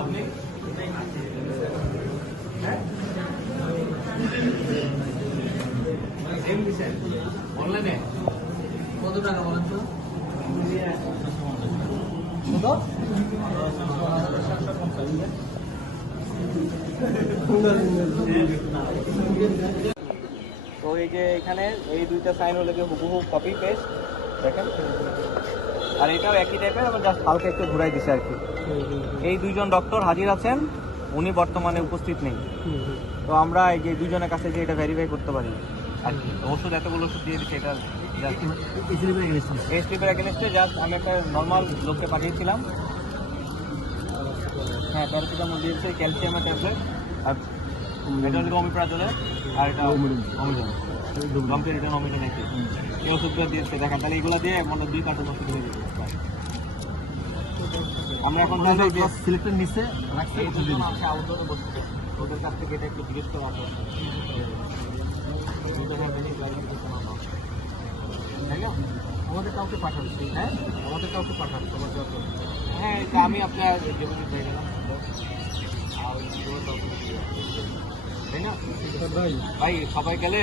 আপনি হ্যাঁ অনলাইনে কত টাকা বলেন তো? কত? তো এই যে এখানে এই দুইটা সাইন হলো গিয়ে হুবহু কপি পেস্ট দেখেন, আর এটাও একই টাইপের, এবং জাস্ট হালকা একটু ঘুরাই দিছে আর কি। এই দুইজন ডক্টর হাজির আছেন, উনি বর্তমানে উপস্থিত নেই। তো আমরা এই যে দুইজনের কাছে যে এটা ভেরিফাই করতে পারি আর কি। ওষুধ এতগুলো ওষুধ দিয়ে দিচ্ছে, এটা এই স্লিপের এগেনস্টে জাস্ট আমি একটা নর্মাল লোককে পাঠিয়েছিলাম। হ্যাঁ, প্যারাসিটামল দিয়েছে, ক্যালসিয়ামের ট্যাবলেট, আর এটা হলো অমিপ্রাজলের, আর এটা অমিজন লম্পের, এটা অমিজন একই। এই ওষুধগুলো দিয়েছে দেখেন, তাহলে এগুলো দিয়ে মানে 2 কার্টন ওষুধ হয়ে যেতে পারে। আমরা এখন সিলেক্টের নিচে রাখছি, আউটডোরে বসছে, ওদের কাছ থেকে এটা একটু জিজ্ঞেস করা আছে, তাই না? আমাদের কাউকে পাঠাবে, হ্যাঁ আমাদের কাউকে পাঠাবে, হ্যাঁ এটা আমি আপনার জমিতে পেয়ে গেলাম, তাই না ভাই? সবাই গেলে